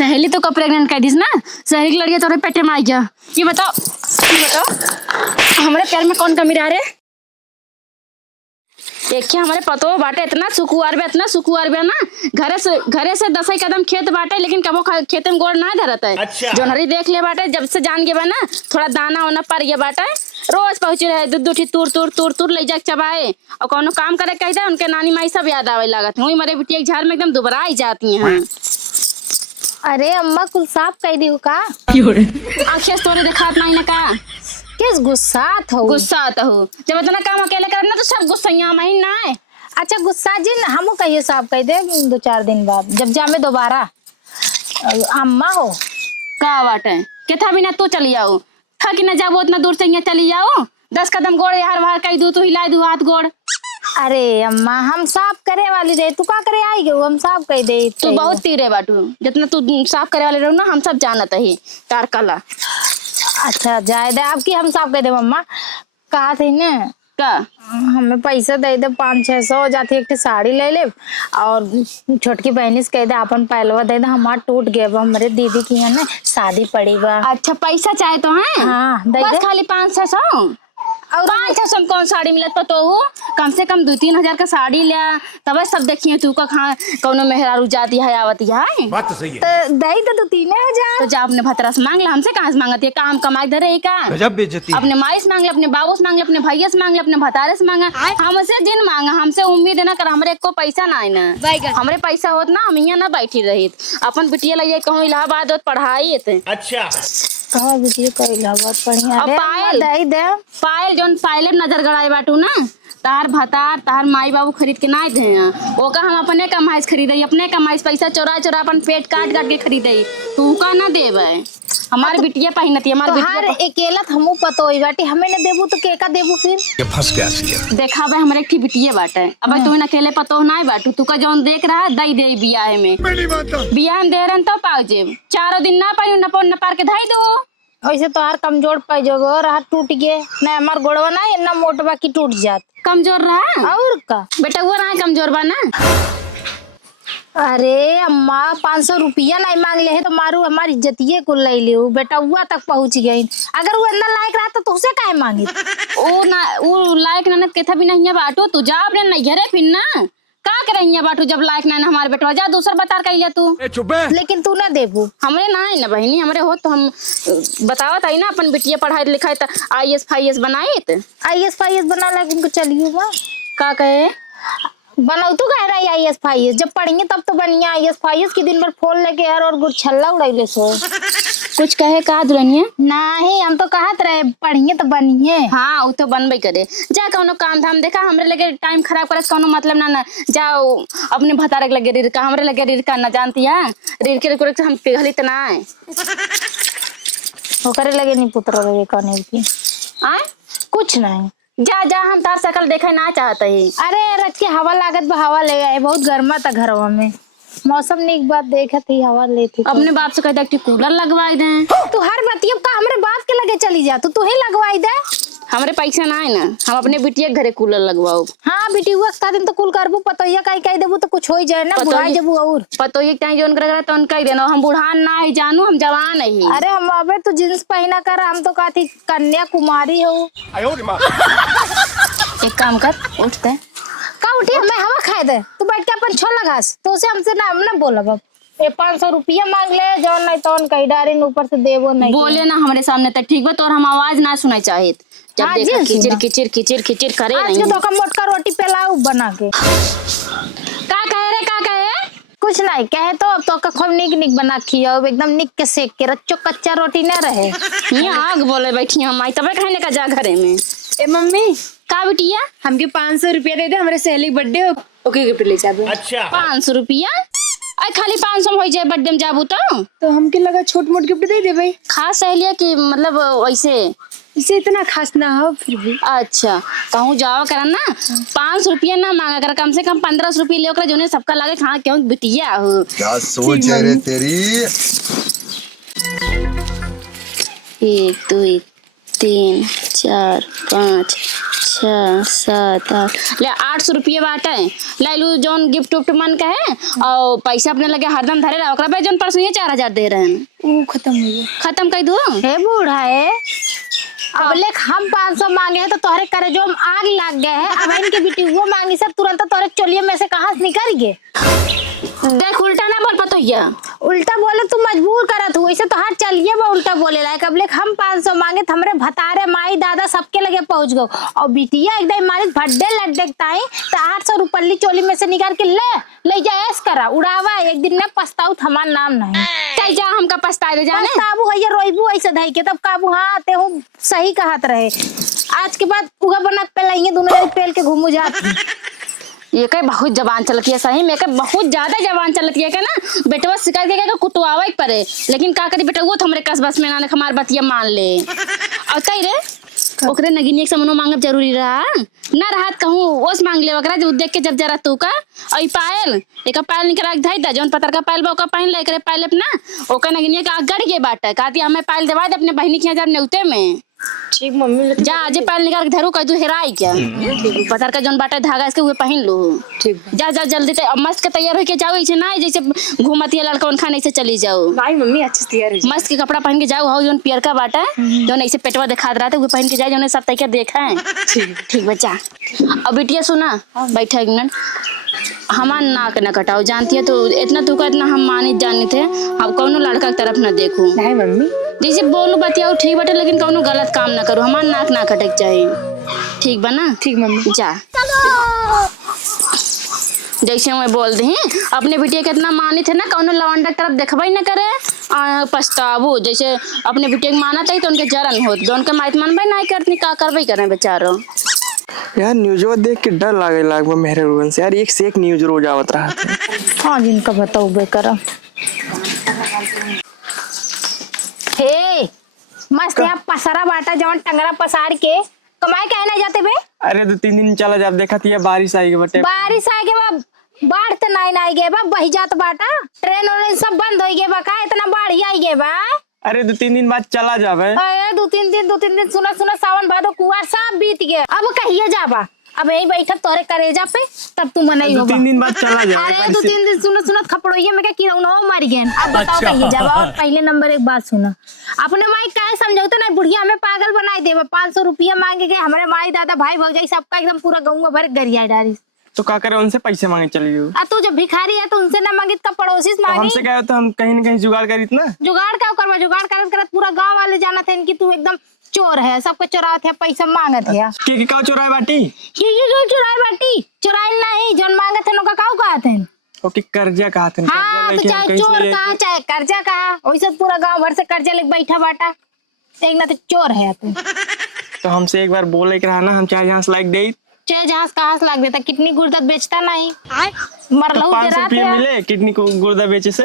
सहेली तो कब प्रेग्नेंट कर दीस ना, सहेली की लड़की तोरे पेटे में आ गया। ये बताओ हमारे प्यार में कौन कमी रहा रे? देखिए हमारे पतो बाटे इतना सुकुआर बे ना, घरे से 10 कदम खेत बाटे, लेकिन कबो खेत में गोड़ ना धरत है। अच्छा। जोनहरी देख ले बाटे, जब से जान गए बा ना, थोड़ा दाना वाना पड़ गया बाटे, रोज पहुंचे रहे दूध तूर ले जाके चबाए, और कोनो काम करे कहते उनके नानी माई सब याद आवे लागत। वही मरे बिटिया एक झाड़ में एकदम दुबरा ही जाती हैं। अरे अम्मा कुल साफ कह दी का आखिर तोरे दिखात नहीं ना का किस गुस्सा हो? गुस्सा आता हो जब इतना काम अकेले करना तो सब गुस्सा महीन ना है। अच्छा गुस्सा जी हम कहिए साफ कह दे 2-4 दिन बाद जब जामे दोबारा। अम्मा हो का बात है केथा बिना तू चली जाओ, था कि न जाबो उतना दूर से यहाँ चली जाओ, 10 कदम गोड़ यार बाहर कही दू, तू हिला दू हाथ गोड़। अरे अम्मा हम साफ करे वाली रहे, तू का करे आई गयो, हम साफ कह दे। तू बहुत तीरे बाटू, जितना तू साफ करे वाले रहो ना हम सब जानत है तार कला। अच्छा जाए दे आपकी हम साफ कह दे। मम्मा कहा थी ना का हमें पैसा दे दे 500-600 जाती एक साड़ी ले ले, और छोटकी बहनी से कह दे अपन पहलवा दे दे, हमारा टूट गया बा, हमारे दीदी की है ना शादी पड़ी बा। अच्छा पैसा चाहे तो है? हाँ दे बस दे। खाली 500 और 500 में कौन साड़ी मिलत पतो हो? कम से कम 2-3 हजार का साड़ी लिया तब सब देखिए तू का खा कौनो मेहरारू जाती है आवती है। बात तो सही है। तो दे तो 3,000 तो जा अपने भतरा से मांग ला, हमसे कहाँ से मांगती है? काम कमाई धरे का गजब बेइज्जती। अपने माई से मांग ले, अपने बाबू से मांग ले, अपने भैया से मांग ले, अपने भतारे से मांगा, हमसे जिन मांगा। हमसे उम्मीद है ना कर हमरे को पैसा ना है ना, हमरे पैसा होत ना हम यहाँ ना बैठी रही अपन बिटिया लगे कहूँ इलाहाबाद पढ़ाई थे। अच्छा कहा बिटिया का इलाहाबाद पढ़ी। अब पायल दे दे पायल जोन पायले नजर गड़ाए बाटू ना, तार भतार तार माई बाबू खरीद के ना दे ओका हम अपने कमाई से खरीदे, अपने कमाई से पैसा चोरा अपन पेट काट के खरीदे, तू का ना देवे। हमारे बिटिया पहिनती हमारे हर बिटिया अकेला हमू पतो ही बाटी, हमें न देबू तो के का देबू फिर? ये फंस गया सी। देखा भाई हमारे एक बिटिया बाटे, अब तुम्हें अकेले पतो ना बाटू, तू का जौन देख रहा है दई दे बियाह में, बियाह में दे रहे तो पाओ जेब 4 दिन ना पाई न पार के धाई दो। वैसे तो हर कमजोर पाई जो रात टूट गए ना, हमार गोड़वा ना इतना मोटवा की टूट जात। कमजोर रहा और का बेटा हुआ रहा कमजोर बा ना। अरे अम्मा 500 रुपया नहीं मांग ले है तो मारू हमारी इज्जतिये को ले लियो, बेटा हुआ तक पहुंच गई। अगर वो अंदर लायक रहा तो तुझसे काहे मांगी? वो लायक ननद के था भी नहीं बाटो, तू जा अपने नैहरे फिर ना का करे बाटू, जब लायक ना हमारे बेटवा जा दूसरा बता कह तू। लेकिन तू ना देबू हमरे ना है ना बहनी, हमरे हो तो हम बतावत आई ना अपन बिटिया पढ़ाई लिखाई तो IAS FIAS बनाए IAS FIAS बना लगे चलिए बा का कहे बनाऊ तू कह रहा है IAS FIAS, जब पढ़ेंगे तब तो बनिया IAS FIAS की दिन भर फोन लेके यार और गुच्छल्ला उड़ाइले सो। कुछ कहे का दुल्हनिया? नहीं हम तो कहत रहे पढ़िए तो बनिए। हाँ वो तो बनबे करे, जा कौनो काम धाम देखा हमरे लगे टाइम खराब करे कौनो मतलब ना जाओ अपने भतारे के लगे रिरका, हमरे लगे रिरका ना जानती है रिरके हम पिघली तो ना है ओकरे लगे नहीं पुत्र लगे कने की आए कुछ नहीं। जा जा हम तार शकल देखे ना चाहते ही। अरे रच के हवा लागत बा, हवा ले आए, बहुत गर्मा था घरवा में, मौसम नीक बात देखत थी हवा लेती। अपने बाप से कहता कूलर लगवाई दे। तू हर बतिया का हमरे बाप के लगे चली जा, तू ही लगवाई दे। हमरे पैसा ना है ना, हम अपने बिटिया के घरे कूलर लगवाओ। हाँ बेटी हुआ का दिन तो कुल करबू पतोहिया कही देबू तो कुछ हो ही जाए ना, बुढ़ाई जबू और पतो ये टाइम जोन कर तो कह देना हम बुढ़ान ना है जानू हम जवान है। अरे हम अबे तू जींस पहना कर, हम तो कहती कन्या कुमारी हो। एक काम कर उठते का उठी हमें हवा खाए दे, तू बैठ के अपन छोला घास तो उसे हमसे ना हम ना बोला बाप ये 500 रुपया मांग ले जौन नहीं तो कही डारिन ऊपर से देवो नहीं बोले ना हमारे सामने तक ठीक बा, तो हम आवाज ना सुनाई चाहे जब हाँ, देखा जी, किचिर सुना। किचिर किचिर किचिर करे आज नहीं। के तो मोटका रोटी पेलाऊ बना के का कहे कुछ नहीं कहे तो अब तो खूब निक निक बना खिया एकदम निक के सेक के रच्चो कच्चा रोटी न रहे। यहाँ आग बोले बैठी हम आई तबे कहने का जा घरे में। ए मम्मी का बिटिया हमके 500 रुपया दे दे, हमारे सहेली बर्थडे हो ओके गिफ्ट ले जाबे। अच्छा 500 रुपया आई खाली 500 हो जाए बर्थडे में जाबू तो हमके लगा छोट मोट गिफ्ट दे दे भाई, खास सहेलिया की मतलब वैसे इसे इतना खास ना हो फिर भी। अच्छा कहूँ जाओ करा ना 500 रुपया ना मांगा कर, कम से कम 1500 रुपया ले जो सबका लगे खा क्यों बिटिया हो। क्या सोच है रे तेरी। 1 2 3 4 5 छः सात आठ ले 800 रुपये बाटे ले लू जौन गिफ्ट उफ्ट मन के है और पैसा अपने लगे हरदम धरे रहा ओकरा पे जौन परसों ये 4000 दे रहे हैं वो खत्म हो गया। खत्म कर दो। हे बूढ़ा है, अब लेख हम 500 मांगे हैं तो तोहरे करे जो आग लग गए है। अब इनके बेटी वो मांगी सब तुरंत तोहरे चोलिए में से कहाँ से निकल गए। देख उल्टा ना बोल पातो या उल्टा बोले तू मजबूर करत हूँ, ऐसे तो हाथ चलिए वो उल्टा बोले लायक। अब लेख हम 500 मांगे तो हमरे भतारे माई दादा सबके लगे पहुंच गए और बिटिया एकदम मारी भड्डे लग देखता है तो 800 रुपये चोली में से निकाल के ले जा ऐस करा उड़ावा। एक दिन में पछताऊ हमार नाम नहीं कई जा हमका पछताए दे जाने काबू है ये रोइबू ऐसे धई के तब काबू। हाँ आते हूँ सही कहत रहे। आज के बाद उगा बनत पे लाएंगे दोनों पेल के घूमू जाती। ये कई बहुत जबान चलती है सही में कई बहुत ज्यादा जबान चलती है क्या ना बेटवा शिकायत के कुटवावे पड़े लेकिन का करी बेटा वो तो हमरे कस बस में ना हमार बतिया मान ले और कई रे ओकरे नगिनी से मनो मांगब जरूरी रहा ना राहत कहूँ ओस मांग ले वकरा जो देख के जब जरा तू का और पायल एक पायल निकल धई दा जौन पतर का पायल बा ओका पहन ले करे पायल अपना ओका नगिनी का गड़ के बाटा कहती हमें पायल देवा दे अपने बहनी के 1000 नेउते में। ठीक मम्मी जा आज पायल निकाल के धरू कह तू हेराई क्या पतर का जौन बाटा धागा इसके हुए पहन लो। ठीक जा जा जल्दी मस्त के तैयार होके जाओ ऐसे ना जैसे घूमती है लड़का खाने से चली जाओ। नहीं मम्मी अच्छे से तैयार है। मस्त के कपड़ा पहन के जाओ हो जौन पियर का बाटा जौन ऐसे पेटवा दिखा रहा था वो पहन के जाए जौन सब तैयार देखा है। ठीक बच्चा अब बिटिया सुना बैठा एक मिनट हमार नाक न कटाओ जानती है तो इतना तू का इतना हम मानी जानी थे अब कौनो लड़का की तरफ न देखो। नहीं मम्मी जैसे बोलो बतियाओ ठीक बटे लेकिन कौनो गलत काम ना करो हमार नाक ना कटक चाहिए ठीक बना। ठीक मम्मी जा जैसे मैं बोल दी अपने बिटिया कितना मानी थे ना कौनो लवंडा तरफ देखबे न करे पछताबू जैसे अपने बिटिया माना था तो उनके जरन होत जो उनके माइत मनबे नहीं करती का करबे करे बेचारो। यार न्यूज़ देख के डर लागे लागबा मेरे रुगन से यार एक से एक न्यूज़ रोज आवत रहा था। हाँ जिनका बताओ बेकरा हे मस्त यहाँ पसारा बाटा जवन टंगरा पसार के कमाए कहना जाते बे। अरे 2-3 दिन चला जब देखा थी बारिश आई बटे बारिश आए के बा बाढ़ तो नहीं गए बा बही जात बाटा ट्रेन और सब बंद हो गए बा का इतना बाढ़ ही आई गए बा। अरे 2-3 दिन बाद चला जावे। अरे 2-3 दिन सुना सावन भादो कुआर सब बीत गए अब कहिए जाबा अब यही बैठक तोरे करेजा पे तब तू मनाई होगा। 2-3 दिन बाद चला जावे। अरे 2-3 दिन सुनत खपड़ोइये में क्या किरौना मर गए। अब बताओ कहिए जाबा। और पहले नंबर एक बात सुना अपने माई काहे समझौते ना बुढ़िया हमें पागल बनाई देवा 500 रुपया मांगे गए हमारे माई दादा भाई भौजाई सबका एकदम पूरा गाँव में भर गरिया डाली तो का करे उनसे पैसे मांगे चली गई। तू जब भिखारी है तो उनसे ना मांगी तो पड़ोसी से तो मांगी। हमसे कहा तो हम कहीं न कहीं जुगाड़ करी ना। जुगाड़ क्या करवा जुगाड़ करत पूरा गांव वाले जाना थे इनकी तू एकदम चोर है सबको चुरावत है पैसा मांगत है। की का चोराए बाटी ये जो चुराई बाटी चुराई नहीं जौन मांगत है नोका काऊ कहत है ओके कर्जा कहत है। हाँ तो चाहे चोर कहा चाहे कर्जा कहा वैसे पूरा गांव भर से कर्जा लेके बैठा बाटा एक ना तो चोर है तू। तो हमसे एक बार बोले के रहा ना हम चाहे यहाँ से लाइक दे चाहे जहां कहाँ से लाग देता कितनी गुर्दत बेचता नहीं मर लहू 500 रात रुपये है। मिले किडनी को गुर्दा बेचे से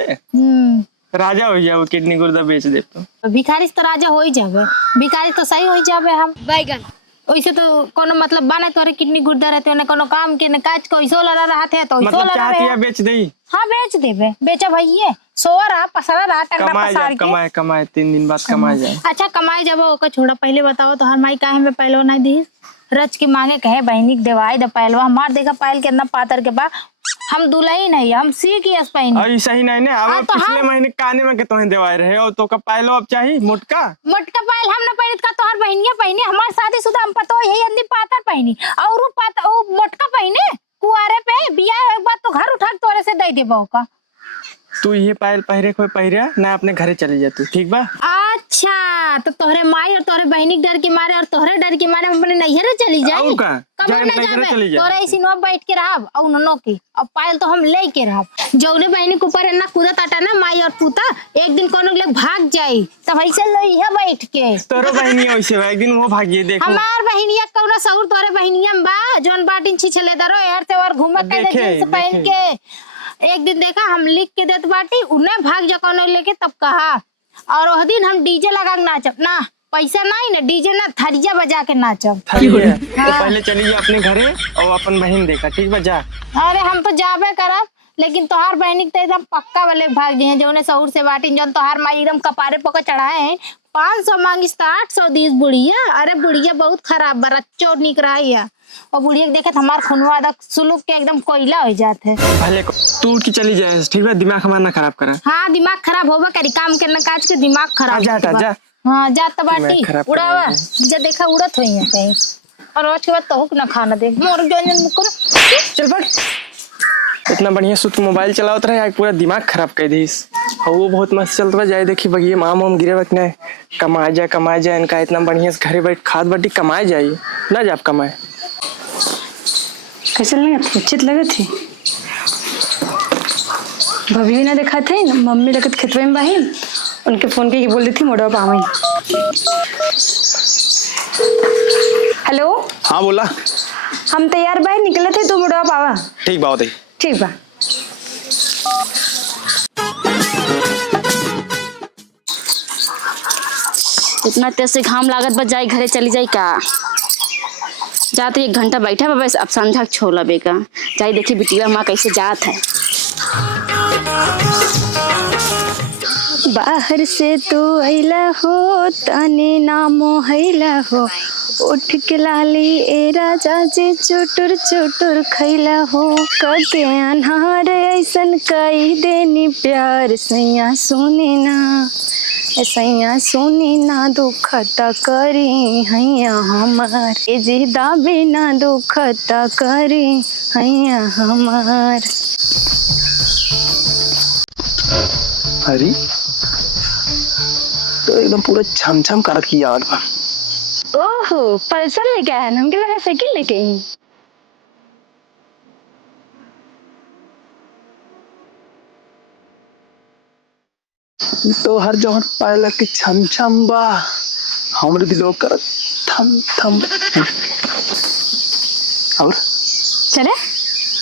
राजा हो जाओ किडनी गुर्दा बेच दे तो भिखारी तो राजा हो ही जावे भिखारी तो सही हो जावे हम बैगन वैसे तो कोनो मतलब बने तोरे किडनी गुर्दा रहते हो ना कोनो काम के ना काज को इसो लड़ा रहते हैं तो इसो मतलब लड़ा चाहती रहे है बेच दई। हाँ बेच देबे बेचा भैया सोआ रहा पसरा रहा टंगरा कमाए पसार जाए के कमाए 3 दिन बाद कमाए जाए। अच्छा कमाए जब ओका छोड़ा पहले बताओ तो हर माई काहे में पहलो नहीं दी रच के मांगे कहे बहनी देवाई द पहलवा हमार देखा पायल के अंदर पातर के बा हम दुलही नहीं हम सीख यस पहनी और सही नहीं ने अब तो पिछले महीने काने में के तोहे देवाए रहे और तो का पायलो अब चाहिए मोटका पायल हम न पहनी का तोहर बहनिया पहनी हमार शादीशुदा हम पतो यही अंदी पातर पहनी और उ पातर ओ मोटका पहने कुआरे पे बियाह एक बार तो घर उठा तोरे से दे देबो का तू ये पायल पहरे कोई पहरे ना अपने घरे चली जा तू ठीक बा। अच्छा तो तोहरे माई और तोहरे बहनी डर के मारे और तोहरे डर के मारे अपने नैहरे चली जाए का कबर न जावे तोरे इसी नो बैठ के रहब और ननो की अब पायल तो हम ले के रहब जौने बहनी के ऊपर ना कूदत आटा ना माई और पूता एक दिन कोनो लोग भाग जाई तब ऐसे लइहा बैठ के तोरो बहनी वैसे एक दिन वो भागिए देखो हमार बहनिया कौना सौर तोरे बहनिया में बा जौन बाटिन छिछले दरो यार से और घूमत के जींस पहन के एक दिन देखा हम लिख के देत बाटी उन्हें भाग जा कोनो लेके तब कहा और वह दिन हम डीजे लगा के नाचब ना पैसा नहीं ना डीजे ना थरिया बजा के नाचब। तो पहले चली जा अपने घरे और अपन बहन देखा ठीक बा जा। अरे हम तो जाबे करब लेकिन तोहार बहनी तो एकदम पक्का वाले भाग जी हैं जो सहूर से बाटी जो तोहार माई एकदम कपारे पकड़ चढ़ाए हैं। 500 मांगिस तो 800 दीस बुढ़िया। अरे बुढ़िया बहुत खराब बच्चो निक रही है और बुढ़िया देखे हमार खुनवा दक सुलुक के एकदम कोयला हो जाते। भले तू उठ के चली जाए, ठीक है, दिमाग हमारा ना खराब करा। हाँ दिमाग खराब होगा करी काम करना काज के दिमाग खराब जा जा। हाँ जा तो बाटी दिमाग खराब उड़ावा कर जा देखा उड़त हुई है कहीं और रोज के बाद तो ना खाना दे मोर जोन करो। चल बढ़। इतना बढ़िया सुत मोबाइल चलावत रहे, पूरा दिमाग खराब कर दीस। और वो बहुत मस्त चलता बा, जाए देखी बगिए माम वाम गिरे वक्त ने कमाए जाए इनका इतना बढ़िया से घरे बैठ खाद बाटी कमाए जाइए ना जाप कमाए। कैसे लगे थे? उचित लगे थे। भाभी ना देखा थे ना, मम्मी लगत खेतवे में बाहिन उनके फोन के बोल दी थी मोड़ा पावई। हेलो हाँ बोला। हम तैयार बाहर निकले थे तो मोड़ा पावा। ठीक बात है। ठीक बा। इतना तेज से घाम लागत बच जाए घरे चली जाई का। जाते 1 घंटा बैठा बा बस अब समझा छोला बेका जाई देखी बिटिया माँ कैसे जात है। बाहर से तो अइला हो तने नामो हैला हो उठ के लाली ए राजा जे चुटुर चुटुर खैला हो कके अनहार ऐसन कई देनी प्यार सैया सुने ना दुखता करी हैया हमार ए जी दाबे ना दुखता करी हैया हमार। अरे तो एकदम पूरा छम करत की याद बा। ओहो पल्सर लेके आया ना, हमके लगा साइकिल लेके आई। तो हर जवन पायला के छम बा हमरे दिलो करत थम और चले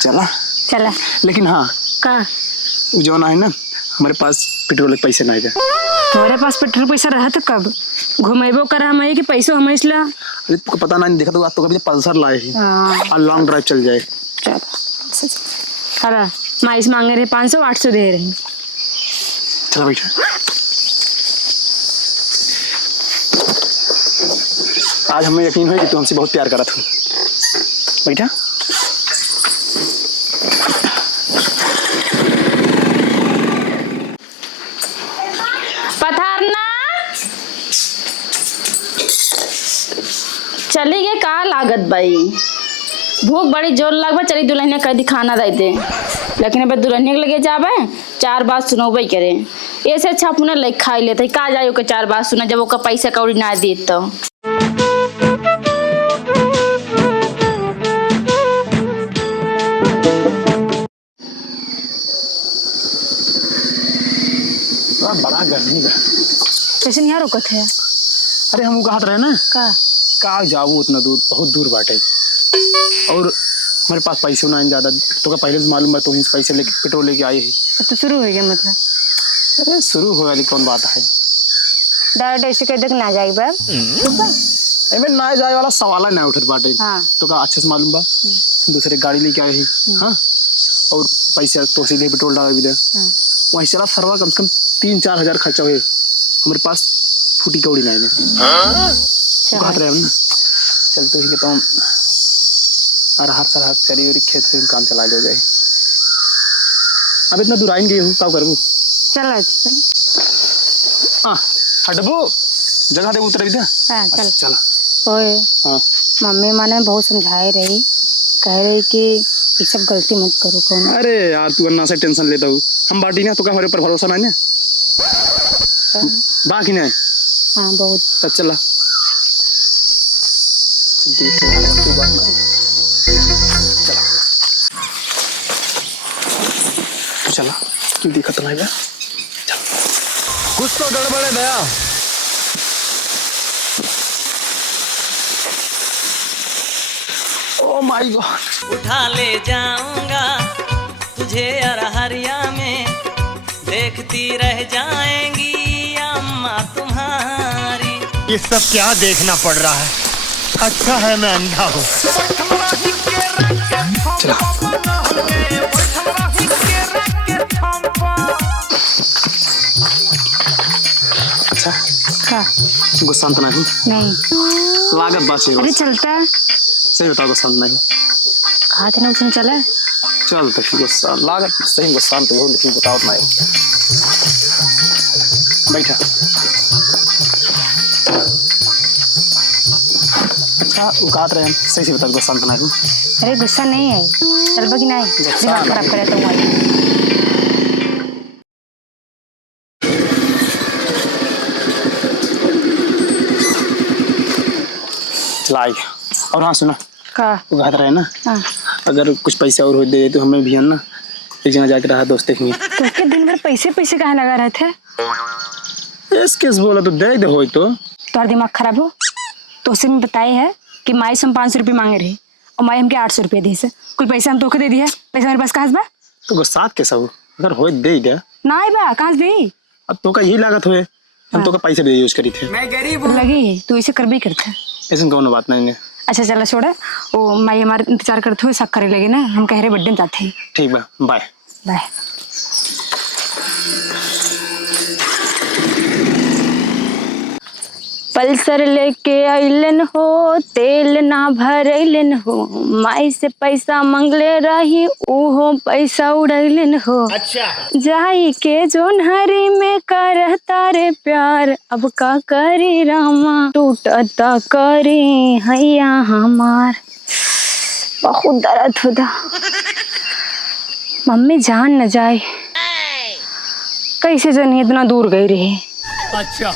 चला। लेकिन हाँ का जो ना है ना हमारे पास पेट्रोल के पैसे नहीं है। तुम्हारे पास पेट्रोल पैसा रहा तो कब घुमेबो कर हम कि पैसों हम इसला। अरे तुमको पता नहीं देखा तो आज तो कभी पल्सर लाए ही और लॉन्ग ड्राइव चल जाए। चल माइस मांगे रहे 500 800 दे रहे। चलो बैठो। आज हमें यकीन हुआ कि तू हमसे बहुत प्यार करा था। बैठा। पथारना चली गए का लागत भाई भूख बड़ी जोर लगवा चली दुल्हनिया कह दी खाना देते लेकिन अब दुल्हनिया के लगे जाबे 4 बात सुनोबे करे ऐसे अच्छा पुनः ले खाई लेते का जाए ओके 4 बात सुना जब ओका पैसा कौड़ी ना दे तो। बड़ा गर्मी बा। कैसे नहीं रोकत है। अरे हम कहा रहे ना का जाबू उतना दूर बहुत दूर बाटे और हमारे पास पैसे ना ज्यादा तो का पहले से मालूम है तो ही पैसे लेके पेट्रोल लेके आए ही तो शुरू हो गया मतलब। अरे शुरू हो वाली कौन बात है। डायरेक्ट ऐसे कह दे ना जाए बाप एमे ना जाए वाला सवाल नहीं उठत बाटे। हाँ। तो का अच्छे से मालूम बा दूसरे गाड़ी लेके आए ही हाँ और पैसे तो सीधे पेट्रोल डाल भी दे वहीं चला सरवा कम से कम 3-4 हजार खर्चा हुए हमारे पास फूटी कौड़ी नहीं है। कहते रहे हम ना चल तो ही के तो हम अरहर सरहर चरी और खेत में काम चला ले जाए। अब इतना दूर आएंगे हूँ क्या करूँ। चलो हाँ डब्बू जगह दे उतर भी हाँ चल चल। ओए हाँ मम्मी माने बहुत समझाए रही कह रही कि ये सब गलती मत करो कौन। अरे यार तू अन्ना से टेंशन लेता हूँ हम बाटी ना तो क्या हमारे ऊपर भरोसा नहीं है बाकी नहीं। हाँ बहुत। तब चला चला तू दिक्कत नहीं है। कुछ तो गड़बड़ है दया। ओ माय गॉड उठा ले जाऊंगा तुझे अरहरिया में देखती रह जाएंगी अम्मा तुम्हारी। ये सब क्या देखना पड़ रहा है। अच्छा है मैं अंधा हूँ। चला अच्छा का गुस्सा तो नहीं हूँ। नहीं लागत बात है अरे चलता है सही बताओ गुस्सा नहीं हूँ। कहा थे ना उसने चला चल तक गुस्सा लागत सही गुस्सा तो हो लेकिन बताओ नहीं बैठा। अच्छा उकात रहे सही से बता गुस्सा तो नहीं हूँ। अरे गुस्सा नहीं है चल बगी नहीं दिमाग खराब करे तो वही लाई और हाँ सुना का उकात रहे ना हाँ अगर कुछ पैसा और हो दे तो हमें भी है ना एक जगह जाके रहा दोस्त के तो उसके दिन भर पैसे पैसे कहाँ लगा रहे थे इस केस बोला तो दे दे हो तो तुम्हारा दिमाग खराब हो तो उसे मैं बताए है कि माई से हम 500 रुपये मांगे रहे और माई हमके 800 रुपये दी से कुछ पैसा हम तोखे दे दिया पैसा मेरे पास कहाँ से बा तो गुस्सा कैसा हो अगर हो दे ही दे ना आई बा कहाँ से दी अब तो का यही लागत हुए हम तो का पैसे दे यूज करी थे लगी है तू इसे कर भी करता है ऐसा कौन बात नहीं है। अच्छा चला छोड़ा वो माई हमारे इंतजार करते हुए सब करे लगे ना हम कह रहे बर्थडे में जाते हैं ठीक बा बाय बाय पल्सर लेके अइलन हो तेल ना भरैलन हो माई से पैसा मंगले रही उहो पैसा उड़ैलन हो अच्छा जाई के जोनहरी में करता रे प्यार अब का करी रामा टूटता करी हैया हमार बहुत दर्द होता मम्मी जान न जाए कैसे जन इतना दूर गई रही अच्छा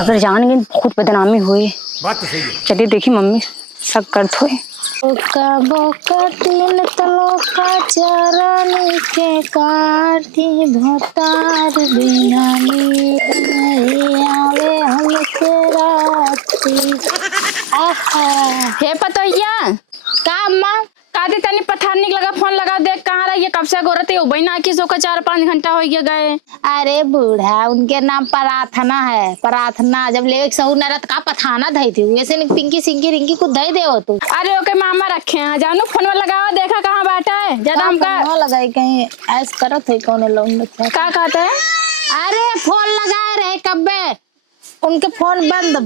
अगर जान गई बहुत बदनामी हुई बात तो सही है। चलिए देखी मम्मी सब करत हुए बोका बोका तीन तलोका चरण के काटी भतार बिनानी आवे हमके राती आहा हे पतोहिया का अम्मा कादे तनी पठार निक लगा फोन लगा देख कहाँ रही है कब से गोरत है बहना की सो का 4-5 घंटा हो गए। अरे बूढ़ा उनके नाम प्रार्थना है प्रार्थना जब ले सहू न का पठाना धई थी वैसे नहीं पिंकी सिंकी रिंकी कुछ धई दे तू अरे ओके मामा रखे हैं जानो फोन में लगाओ देखा कहाँ बैठा है ज्यादा हमका लगाई कहीं ऐस करत है कौन लोग का कहते हैं। अरे फोन लगाए रहे कब्बे उनके फोन बंद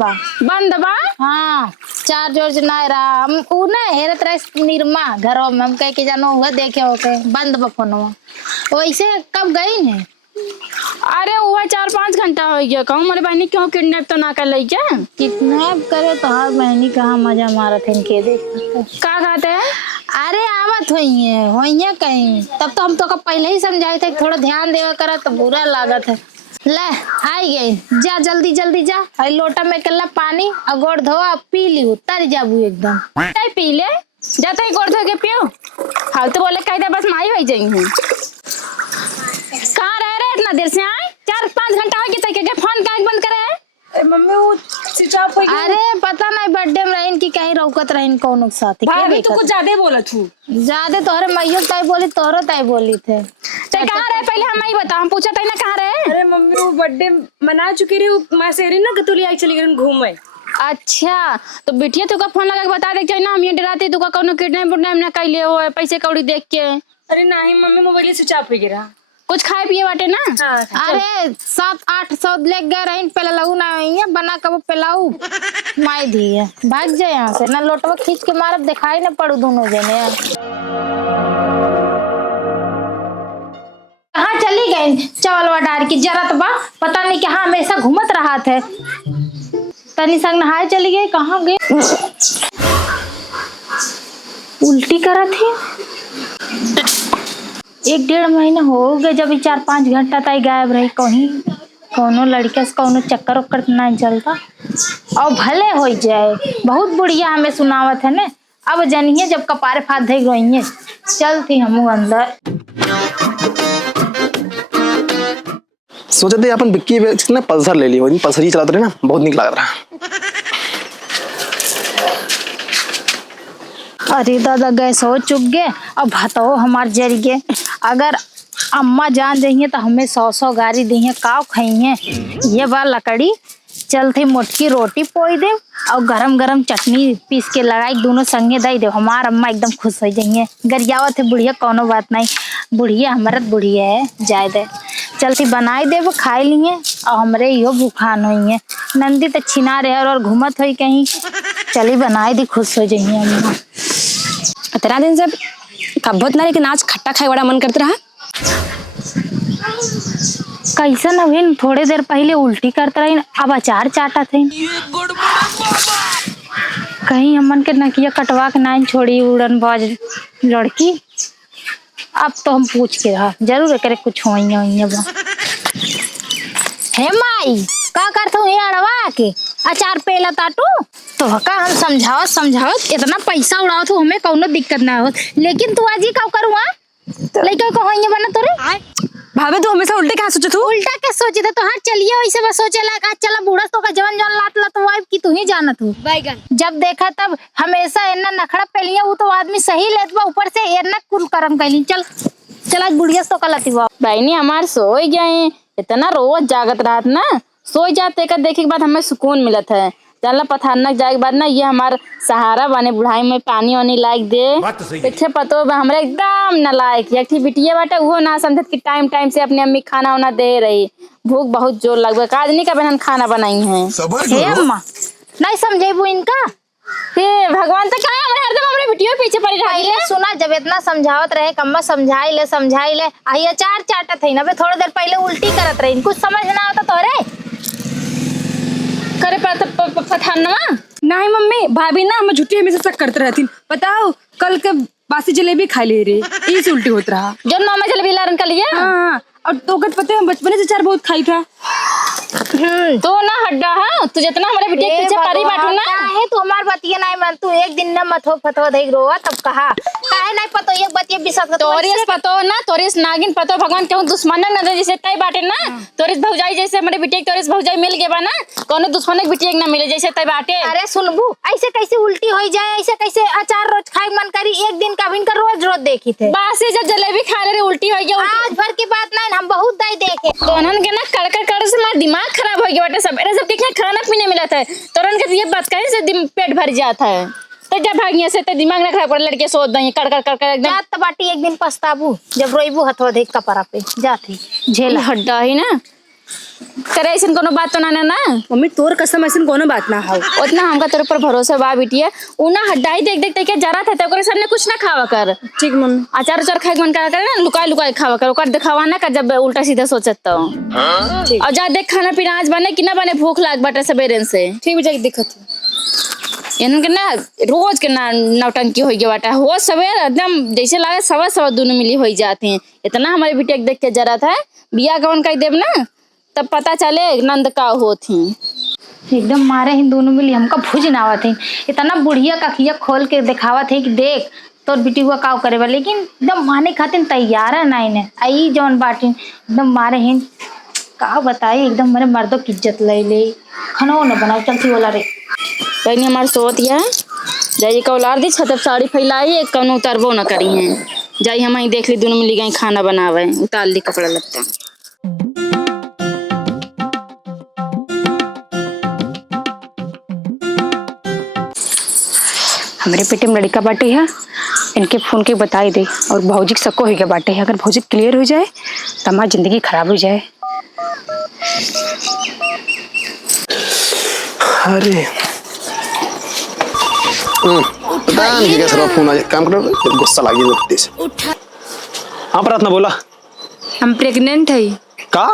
बा हाँ चार्ज वर्ज ना रहा हम उ ना हेरत रहे निर्मा घरों में हम कह के जानो हुआ देखे होके बंद बा फोनवा वैसे कब गई ने अरे हुआ 4-5 घंटा हो गया कहूँ मेरे बहनी क्यों किडनैप तो ना कर ली क्या किडनैप करे तो हर बहनी कहाँ मजा मारत है इनके देख का कहते हैं। अरे आवत होई है कहीं तब तो हम तो पहले ही समझाए थे थोड़ा ध्यान देवा करा तो बुरा लागत है ले आई गई जा जल्दी जल्दी जा आई लोटा में कल्ला पानी और गोड़ धोआ पी ली उतर जाबू एकदम चाय पी ले जाते ही गोड़ धो के पियो हाल तो बोले कहते बस माई हो जाएंगे कहाँ रह रहे इतना देर से आए 4-5 घंटा हो गया के फोन काहे बंद करे मम्मी वो स्विच ऑफ हो अरे पता नहीं बर्थडे में रहीन की कहीं रौकत रहीन कौन साथी भाभी तो कुछ ज्यादा बोला तू ज्यादा तोहरे मैयो ताई बोली तोहरो ताई बोली थे ते कहाँ रहे पहले हम ही बता हम पूछा था ना कहाँ रहे। अरे मम्मी वो बर्थडे मना चुकी रही माँ से रही ना कतुली आई चली गई घूमे अच्छा तो बिटिया तुका फोन लगा के बता दे कि ना हम ये डराते तुका कौनो किडनैप उडनैप ना कैले हो पैसे कौड़ी देख के। अरे नहीं मम्मी मोबाइल स्विच ऑफ हो गया कुछ खाए पिए बाटे ना। हाँ, अरे 700-800 ले गए रहीन पहले लगू ना है बना कब पिलाऊ माई दी है भाग जाए यहाँ से ना लोटवा खींच के मारब दिखाई ना पड़ू दोनों जने कहाँ चली गई चावलवा डार की जरत बा पता नहीं कहाँ हमेशा घूमत रहा थे तनी संग नहाए चली गई कहाँ गई उल्टी करा थी 1-1.5 महीना हो गए जब 4-5 घंटा तक गायब रही कहीं कौनो लड़के से कौनो चक्कर उक्कर नहीं चलता और भले हो जाए बहुत बुढ़िया हमें सुनावत है ने अब जनिए जब कपारे फाद धई रोइए चलती हम अंदर सोचे थे अपन बिक्की ना पल्सर ले ली पल्सर ही चलाते रहे ना बहुत निक लग रहा। अरे दादा गैस हो चुक गए अब भातो हमार जर गए अगर अम्मा जान देंगे तो हमें 100 गाड़ी देंगे काव खाइए ये बार लकड़ी चलते मोटकी रोटी पोई दे और गरम गरम चटनी पीस के लगाई दोनों संगे दे दे हमार अम्मा एकदम खुश हो जाइए गरियावत है बुढ़िया कोनो बात नहीं बुढ़िया हमारा बुढ़िया है जाए दे चलती बनाई देबो खाए लिए और हमरे इहो भूखान होई है। नंदी तो छिना रहे और घूमत होई कहीं, चली बनाई दी खुश हो जाइए अम्मा। इतना दिन से कब्बत ना लेकिन आज खट्टा खाए बड़ा मन करता रहा। कैसा नवीन थोड़ी देर पहले उल्टी करता रही, अब अचार चाटा थे। कहीं हमन के नकिया कटवा के नाइन छोड़ी उड़न बाज लड़की। अब तो हम पूछ के रहा जरूर करे कुछ होइए बा। हे माई का करत हूँ अड़वा के अचार पेला ताटू तो का हम समझावत इतना पैसा उड़ावत हूँ, हमें कौनो दिक्कत ना हो, लेकिन तू आज ही का करूँ लड़का को होइए बना तोरे। भाभी तू हमेशा उल्टे क्या सोचे तू? उल्टा क्या सोचे थे तो हाँ चलिए वैसे बस सोचेला का चला बूढ़ा तो का जवन जवन लात लात वाइब की तू ही जानत हूँ। जब देखा तब हमेशा इतना नखड़ा पेलिया वो तो आदमी सही लेत बा, ऊपर से इतना कुल करम कैली। चल आज बुढ़िया तो का लती बा बहनी हमार सोई गए, इतना रोज जागत रहत ना, सोई जाते का देखे के बाद हमें सुकून मिलत है। चल पथानक जाए के बाद ना ये हमार सहारा बने बुढ़ाई में पानी वानी लायक दे। पीछे पतो हमरा एकदम न लायक एक बिटिया बाटे वो ना समझत कि टाइम टाइम से अपने अम्मी खाना वाना दे रही। भूख बहुत जोर लगभग काज नहीं का बहन खाना बनाई है। हे अम्मा नहीं समझेबू इनका हे भगवान तो क्या हमरे हरदम हमरे बिटिया पीछे पड़ी रही है। सुना जब इतना समझावत रहे कम्मा समझाई ले आई अचार चाटत है ना बे थोड़ी देर पहले उल्टी करत रही, कुछ समझ ना आता तोरे करे पथानवा। नहीं मम्मी भाभी ना हम झूठी हमेशा शक करते रहती। बताओ कल के बासी जलेबी खा ले रे, इस उल्टी होता रहा। जो मामा जलेबी लारन का लिया हाँ और तो पता है हम बचपन से अचार बहुत खाई था। तो ना हड्डा है तू जितना हमारे बिटिया के पीछे परी बाटू ना है तू हमार बतिया नहीं मन तू एक दिन न मथो फतो देख रोवा तब कहा काहे नहीं पतो एक बतिया विश्वास कर तोरिस पतो ना तोरिस नागिन पतो भगवान केहू दुश्मन न जैसे तय बाटे ना तोरिस भौजाई जैसे हमारे बिटिया तोरिस भौजाई मिल गए बा ना कोनो दुश्मन के बिटिया ना मिले जैसे तय बाटे। अरे सुनबू ऐसे कैसे उल्टी हो जाए, ऐसे कैसे अचार रोज खाए मन करी, एक दिन का बिन कर रोज रोज देखी थे बासी जब जलेबी खा ले उल्टी हो गया। आज भर की बात नहीं हम बहुत दई देखे तोरन के ना कड़कड़ से हमारा दिमाग खराब हो गया बेटा। सवेरे सब के खाना पीने मिला था तोरन के ये बात कहीं से पेट भर जाता है तो जब भागिया से तो दिमाग ना खराब कर लड़के सोच दई कड़कड़ कड़कड़ एकदम जात बाटी एक दिन पछताबू जब रोईबू हथवा देख कपड़ा पे जाती झेल हड्डा ही ना करे ऐसे कोनो बात तो ना ना मम्मी तोर कसम ऐसे कोनो बात ना हो। उतना हमका तेरे ऊपर भरोसा बा बिटिया उना हड्डाई देख देख के जरा था तो सामने कुछ ना खावा कर। ठीक मम्मी अचार उचार खाए मन करा कर ना लुकाए लुकाए खावा कर ओकर दिखावा ना कर जब उल्टा सीधा सोचत तो और जा देख खाना पीना आज बने कि ना बने भूख लाग बाटे सवेरे से ठीक बजा दिक्कत इनके ना रोज के ना नौटंकी हो गया बाटा हो सवेरे एकदम जैसे लागे सवा सवा दोनों मिली हो जाते हैं। इतना हमारे बिटिया देख के जरा था बिया कौन कह देव ना तब पता चले नंद का होती एकदम मारे ही दोनों मिली हमका भुज ना आवत है। इतना बुढ़िया कखिया खोल के दिखावा थे कि देख तोर बिटी हुआ काव करे बा, लेकिन एकदम माने खातिर तैयार है ना इन्हें आई जौन बाटी एकदम मारे हैं का बताई एकदम मेरे मर्दों की इज्जत ले खाना न बनाओ चलती वाला रे पहले हमारे सोत है जाइए कौलार दी छतप साड़ी फैलाई एक कौन उतरबो न करी है जाइए हम ही देख ली दोनों मिली गई खाना बनावे उतार ली कपड़ा लगता। हमारे पेटे में लड़का बाटे है इनके फोन के बताई दे और भौजी के सबको हो गया बाटे है। अगर भौजी क्लियर हो जाए तो हमारी जिंदगी खराब हो जाए। अरे पता नहीं कैसे फोन आ जाए काम करो गुस्सा लगी मुझे से। हाँ प्रार्थना बोला हम प्रेग्नेंट है। का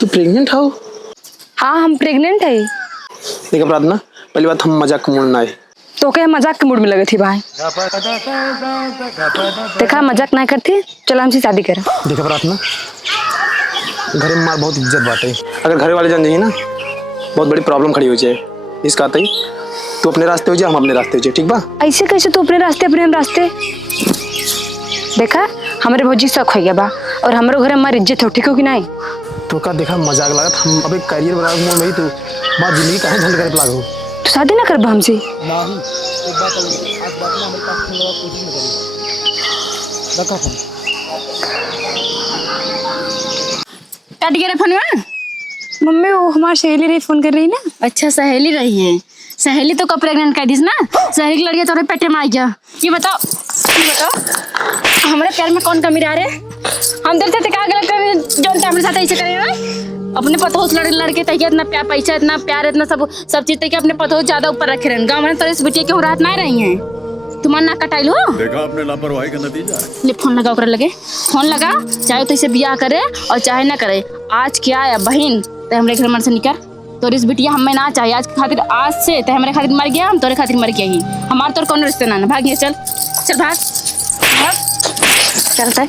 तू प्रेग्नेंट हो? हाँ हम प्रेग्नेंट है। देखा प्रार्थना पहली बात हम मजाक मूड ना है तो क्या मजाक के मूड में लगे थी भाई देखा मजाक ना करती चलो हमसे शादी करें। देखा प्रार्थना घर में मार बहुत इज्जत बात है, अगर घर वाले जान जाइए ना बहुत बड़ी प्रॉब्लम खड़ी हो जाए। इस कहते ही तू अपने रास्ते हो जाए हम अपने रास्ते हो जाए ठीक बा। ऐसे कैसे तू अपने रास्ते अपने हम रास्ते देखा हमारे भौजी शक हो गया बा और हमारे घर हमारी इज्जत हो ठीक हो कि नहीं। तो का देखा मजाक लगा हम अब एक करियर बना मूड में तू बात जिंदगी काहे झंड करे लागो तो शादी ना कर हमसे नहीं एक बात आज बात ना हमारे पास लगा कोशिश न करी रखा फोन कट गया फोन मम्मी वो हमारी सहेली रही फोन कर रही ना। अच्छा सहेली रही है सहेली तो कब प्रेग्नेंट कर दीस ना सहेली की लड़की तोरे पेटे में आ गया। ये बताओ हमारे प्यार में कौन कमी रहा रे हम देते थे का गलत करे जो हमारे साथ ऐसे करे ना अपने पतों से लड़के तक इतना प्यार पैसा इतना प्यार इतना सब चीज तक अपने पतों ज्यादा ऊपर रखे रहन गाँव में तो इस बेटिया के राहत नहीं रही है तुम्हारा नाक कटाई लो देखा आपने लापरवाही का नतीजा ले फोन लगा ओकरा लगे फोन लगा चाहे तो इसे बियाह करे और चाहे ना करे आज क्या है बहन ते हमरे घर मन से निकल तो इस बिटिया हमें ना चाहिए आज खातिर आज से ते हमारे खातिर मर गया हम तोरे खातिर मर गया ही हमार तोर कौन रिश्ते ना भाग चल चल भाग चलते